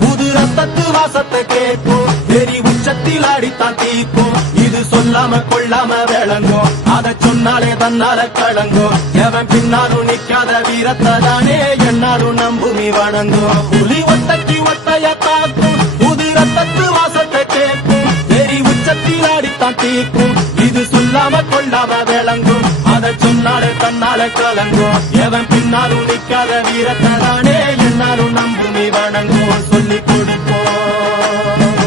புது ரத்தத்து வாசத்தை கேட்கும் வெறி உச்சத்தில் அடித்தான் தீக்கும் இது சொல்லாம கொள்ளாம விளங்கும் அதை சொன்னாலே தன்னால கலங்கும் எவன் பின்னாலும் நிக்காத வீரத்தை தானே என்னாலும் நம்புமி வணங்கும் புலி ஒத்தைக்கு ஒத்தைய தாக்கும் புது ரத்தத்து வாசத்தை கேட்கும் வெறி உச்சத்தில் அடித்தான் தீக்கும் இது சொல்லாம கொள்ளாம விளங்கும் அதை சொன்னாலே தன்னால கலங்கும் எவன் பின்னாலும் நிக்காத வீரத்தை தானே என்னாலும் நம்ப